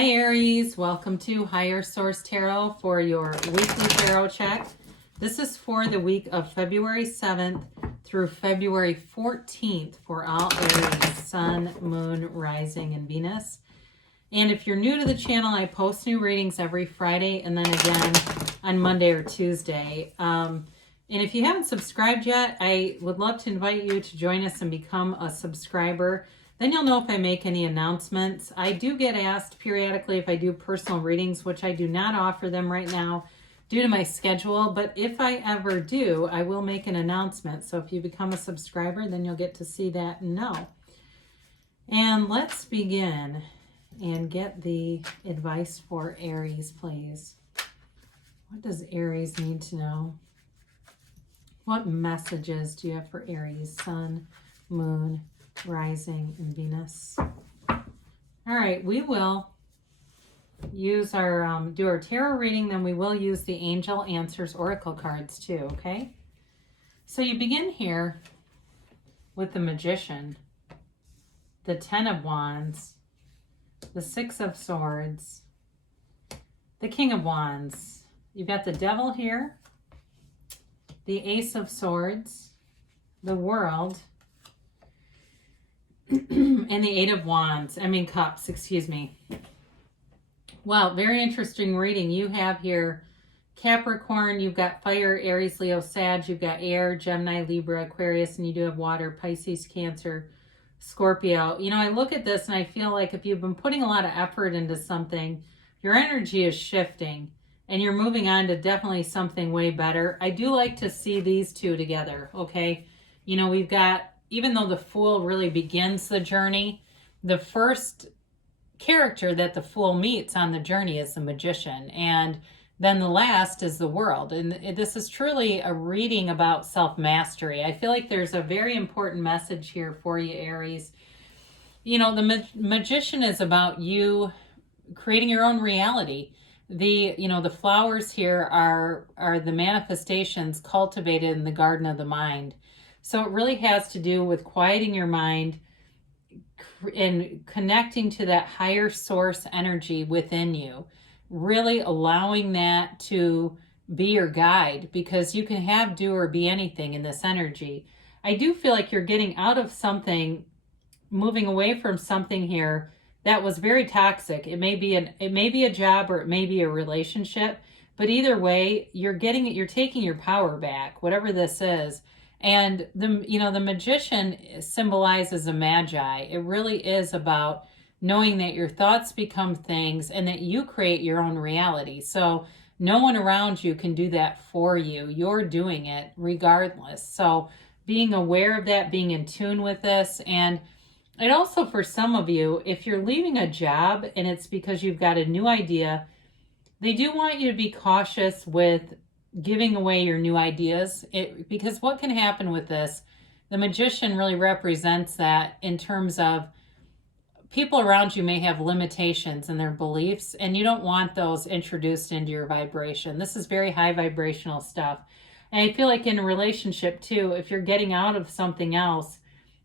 Hi Aries, welcome to Higher Source Tarot for your weekly tarot check. This is for the week of February 7th through February 14th for all Aries, Sun, Moon, Rising, and Venus. And if you're new to the channel, I post new readings every Friday and then again on Monday or Tuesday. And if you haven't subscribed yet, I would love to invite you to join us and become a subscriber. Then you'll know if I make any announcements. I do get asked periodically if I do personal readings, which I do not offer them right now due to my schedule. But if I ever do, I will make an announcement. So if you become a subscriber, then you'll get to see that and know. And let's begin and get the advice for Aries, please. What does Aries need to know? What messages do you have for Aries, Sun, Moon, Rising, and Venus? All right, we will use our do our tarot reading, then we will use the Angel Answers Oracle cards too, okay? So you begin here with the Magician, the Ten of Wands, the Six of Swords, the King of Wands. You've got the Devil here, the Ace of Swords, the World, and the Eight of Wands. Cups, excuse me. Wow, very interesting reading. You have here Capricorn, you've got Fire, Aries, Leo, Sag, you've got Air, Gemini, Libra, Aquarius, and you do have Water, Pisces, Cancer, Scorpio. You know, I look at this and I feel like if you've been putting a lot of effort into something, your energy is shifting and you're moving on to definitely something way better. I do like to see these two together, okay? You know, we've got, even though the Fool really begins the journey, the first character that the Fool meets on the journey is the Magician. And then the last is the World. And this is truly a reading about self-mastery. I feel like there's a very important message here for you, Aries. You know, the Magician is about you creating your own reality. The flowers here are the manifestations cultivated in the garden of the mind. So it really has to do with quieting your mind and connecting to that higher source energy within you. Really allowing that to be your guide, because you can have, do, or be anything in this energy. I do feel like you're getting out of something, moving away from something here that was very toxic. It may be a job or it may be a relationship, but either way, you're taking your power back, whatever this is. And the Magician symbolizes a magi. It really is about knowing that your thoughts become things and that you create your own reality. So no one around you can do that for you. You're doing it regardless. So being aware of that, being in tune with this. And it also, for some of you, if you're leaving a job and it's because you've got a new idea, they do want you to be cautious with giving away your new ideas, because what can happen with this, the Magician really represents that in terms of people around you may have limitations in their beliefs, and you don't want those introduced into your vibration. This is very high vibrational stuff. And I feel like in a relationship too, if you're getting out of something else,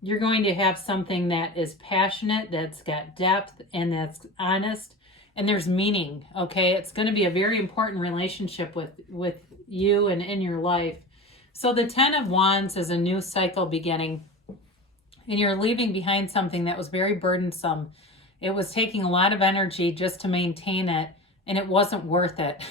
you're going to have something that is passionate, that's got depth, and that's honest, and there's meaning, okay? It's going to be a very important relationship with you and in your life. So the Ten of Wands is a new cycle beginning, and you're leaving behind something that was very burdensome. It was taking a lot of energy just to maintain it, and it wasn't worth it.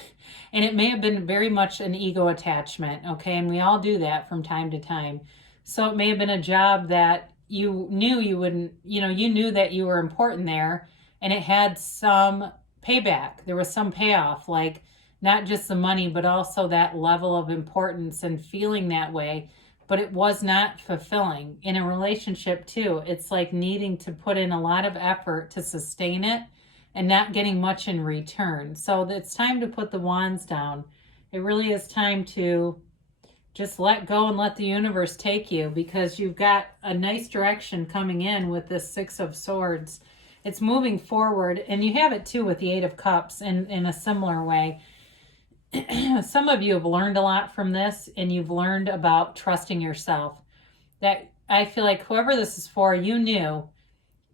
And it may have been very much an ego attachment, okay? And we all do that from time to time. So it may have been a job that you knew you wouldn't, you knew that you were important there, and it had some payback. There was some payoff, like not just the money, but also that level of importance and feeling that way. But it was not fulfilling. In a relationship too, it's like needing to put in a lot of effort to sustain it and not getting much in return. So it's time to put the wands down. It really is time to just let go and let the universe take you, because you've got a nice direction coming in with this Six of Swords. It's moving forward, and you have it too with the Eight of Cups in a similar way. Some of you have learned a lot from this, and you've learned about trusting yourself. That I feel like whoever this is for, you knew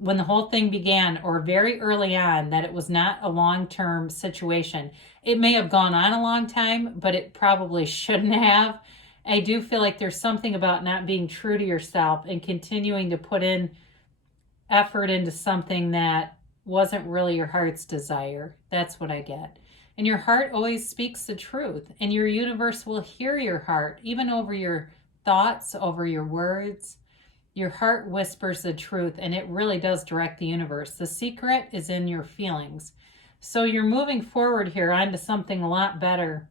when the whole thing began, or very early on, that it was not a long-term situation. It may have gone on a long time, but it probably shouldn't have. I do feel like there's something about not being true to yourself and continuing to put in effort into something that wasn't really your heart's desire. That's what I get. And your heart always speaks the truth, and your universe will hear your heart, even over your thoughts, over your words. Your heart whispers the truth, and it really does direct the universe. The secret is in your feelings. So you're moving forward here onto something a lot better.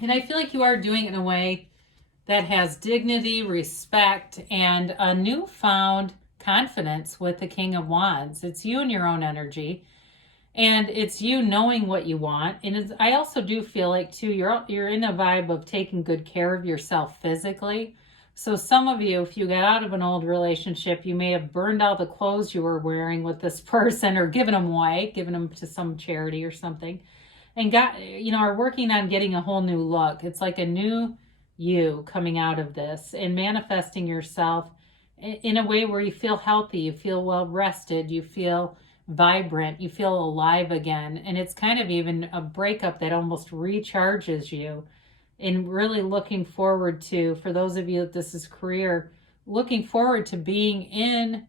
And I feel like you are doing it in a way that has dignity, respect, and a newfound confidence with the King of Wands. It's you and your own energy, and it's you knowing what you want. And I also do feel like, too, you're in a vibe of taking good care of yourself physically. So some of you, if you got out of an old relationship, you may have burned all the clothes you were wearing with this person, or given them away, given them to some charity or something, and are working on getting a whole new look. It's like a new you coming out of this and manifesting yourself in a way where you feel healthy, you feel well rested, you feel vibrant, you feel alive again. And it's kind of even a breakup that almost recharges you. And really looking forward to, for those of you that this is career, looking forward to being in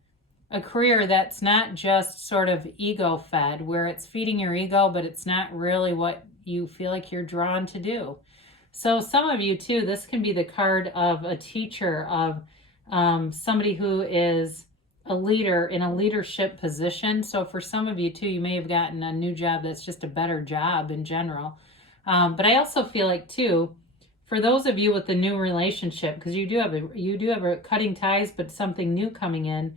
a career that's not just sort of ego fed, where it's feeding your ego, but it's not really what you feel like you're drawn to do. So some of you too, this can be the card of a teacher, of somebody who is a leader in a leadership position. So for some of you too, you may have gotten a new job that's just a better job in general. But I also feel like too, for those of you with the new relationship, because you do have a cutting ties, but something new coming in,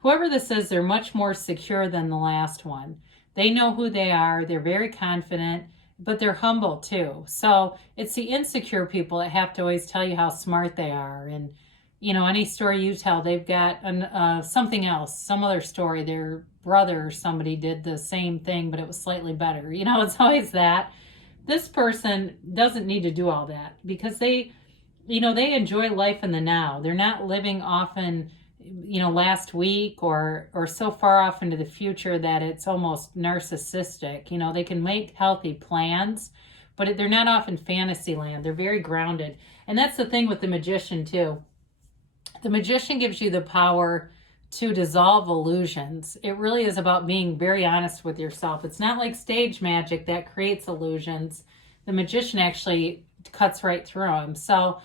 whoever this is, they're much more secure than the last one. They know who they are. They're very confident, but they're humble too. So it's the insecure people that have to always tell you how smart they are. And, any story you tell, they've got something else, some other story. Their brother or somebody did the same thing, but it was slightly better. It's always that. This person doesn't need to do all that, because they enjoy life in the now. They're not living often, last week or so far off into the future that it's almost narcissistic. They can make healthy plans, but they're not off in fantasy land. They're very grounded. And that's the thing with the Magician too. The Magician gives you the power to dissolve illusions. It really is about being very honest with yourself. It's not like stage magic that creates illusions. The Magician actually cuts right through them. So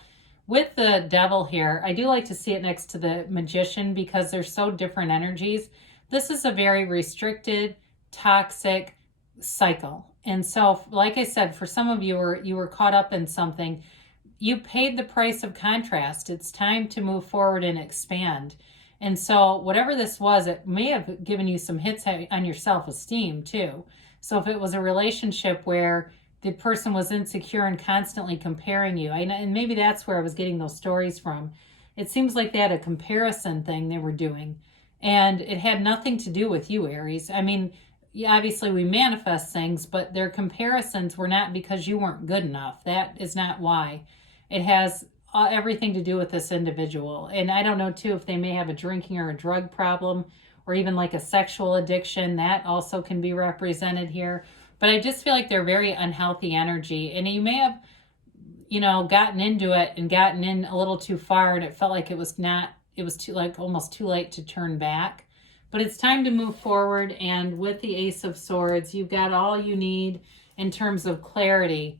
with the Devil here, I do like to see it next to the Magician because they're so different energies. This is a very restricted, toxic cycle. And so, like I said, for some of you, you were caught up in something. You paid the price of contrast. It's time to move forward and expand. And so whatever this was, it may have given you some hits on your self-esteem too. So if it was a relationship where the person was insecure and constantly comparing you, and maybe that's where I was getting those stories from. It seems like they had a comparison thing they were doing, and it had nothing to do with you, Aries. I mean, obviously we manifest things, but their comparisons were not because you weren't good enough. That is not why. It has everything to do with this individual. And I don't know too if they may have a drinking or a drug problem, or even like a sexual addiction. That also can be represented here. But I just feel like they're very unhealthy energy. And you may have, gotten into it and gotten in a little too far, and it felt like it was almost too late to turn back. But it's time to move forward. And with the Ace of Swords, you've got all you need in terms of clarity.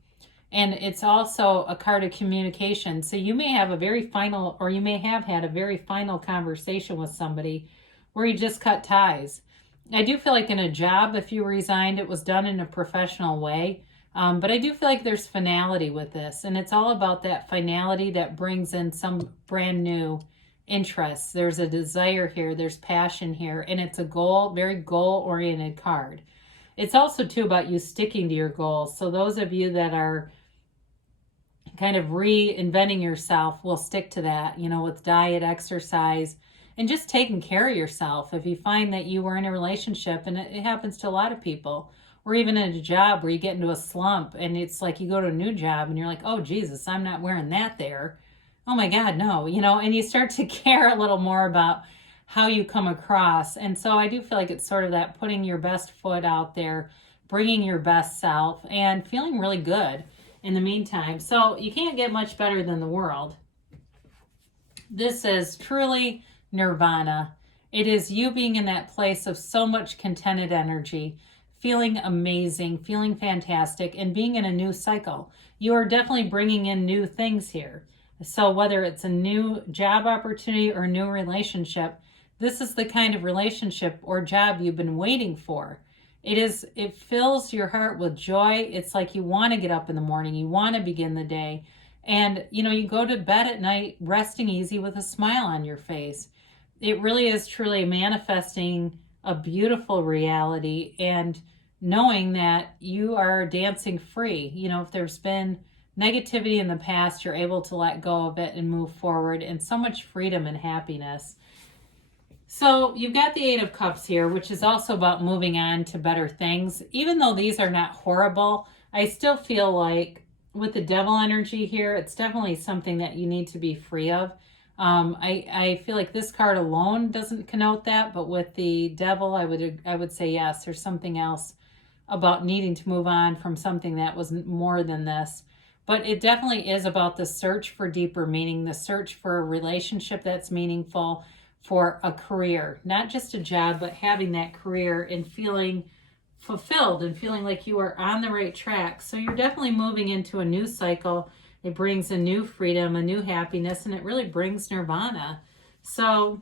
And it's also a card of communication. So you may have you may have had a very final conversation with somebody where you just cut ties. I do feel like in a job, if you resigned, it was done in a professional way. But I do feel like there's finality with this. And it's all about that finality that brings in some brand new interests. There's a desire here. There's passion here. And it's a very goal-oriented card. It's also, too, about you sticking to your goals. So those of you that are kind of reinventing yourself will stick to that, with diet, exercise, and just taking care of yourself. If you find that you were in a relationship, and it happens to a lot of people, or even in a job where you get into a slump and it's like you go to a new job and you're like, oh, Jesus, I'm not wearing that there. Oh my God, no, and you start to care a little more about how you come across. And so I do feel like it's sort of that putting your best foot out there, bringing your best self, and feeling really good in the meantime. So you can't get much better than the world. This is truly nirvana. It is you being in that place of so much contented energy, feeling amazing, feeling fantastic, and being in a new cycle. You are definitely bringing in new things here. So whether it's a new job opportunity or a new relationship, this is the kind of relationship or job you've been waiting for. It fills your heart with joy. It's like you want to get up in the morning, you want to begin the day, and you go to bed at night resting easy with a smile on your face. It really is truly manifesting a beautiful reality and knowing that you are dancing free. If there's been negativity in the past, you're able to let go of it and move forward, and so much freedom and happiness. So you've got the Eight of Cups here, which is also about moving on to better things. Even though these are not horrible, I still feel like with the Devil energy here, it's definitely something that you need to be free of. I feel like this card alone doesn't connote that, but with the Devil, I would say yes, there's something else about needing to move on from something that was more than this. But it definitely is about the search for deeper meaning, the search for a relationship that's meaningful, for a career, not just a job, but having that career and feeling fulfilled and feeling like you are on the right track. So you're definitely moving into a new cycle. It brings a new freedom, a new happiness, and it really brings nirvana. So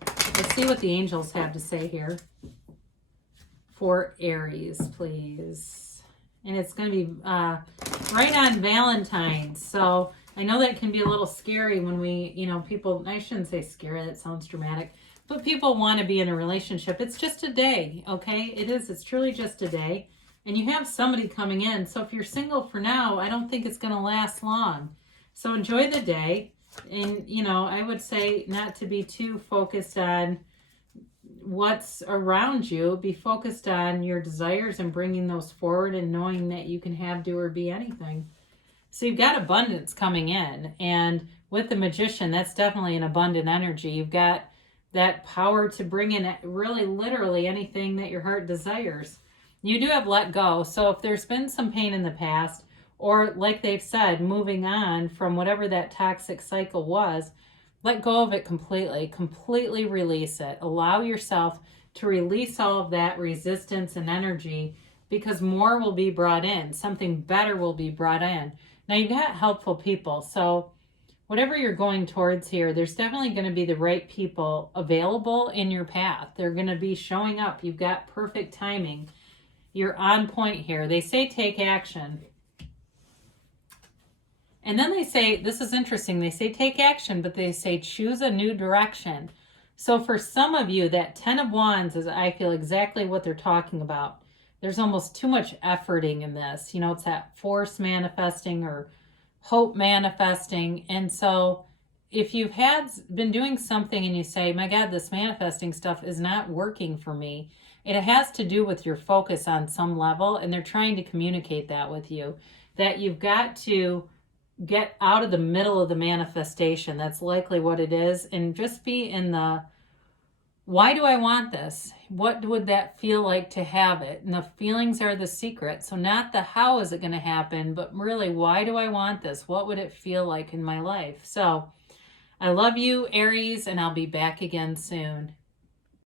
let's see what the angels have to say here for Aries, please. And it's going to be right on Valentine's. So I know that can be a little scary when people, I shouldn't say scary, that sounds dramatic, but people want to be in a relationship. It's just a day, okay? It's truly just a day. And you have somebody coming in. So if you're single for now, I don't think it's going to last long. So enjoy the day. And, I would say not to be too focused on what's around you. Be focused on your desires and bringing those forward and knowing that you can have, do, or be anything. So you've got abundance coming in, and with the Magician, that's definitely an abundant energy. You've got that power to bring in really literally anything that your heart desires. You do have let go. So if there's been some pain in the past, or like they've said, moving on from whatever that toxic cycle was, let go of it completely release it. Allow yourself to release all of that resistance and energy, because more will be brought in. Something better will be brought in. Now, you've got helpful people, so whatever you're going towards here, there's definitely going to be the right people available in your path. They're going to be showing up. You've got perfect timing. You're on point here. They say take action. And then they say, this is interesting, they say take action, but they say choose a new direction. So for some of you, that 10 of Wands is, I feel, exactly what they're talking about. There's almost too much efforting in this. It's that force manifesting or hope manifesting. And so if you've been doing something and you say, my God, this manifesting stuff is not working for me, it has to do with your focus on some level. And they're trying to communicate that with you, that you've got to get out of the middle of the manifestation. That's likely what it is. And just be in the, why do I want this? What would that feel like to have it? And the feelings are the secret. So not the how is it going to happen, but really, why do I want this? What would it feel like in my life? So I love you, Aries, and I'll be back again soon.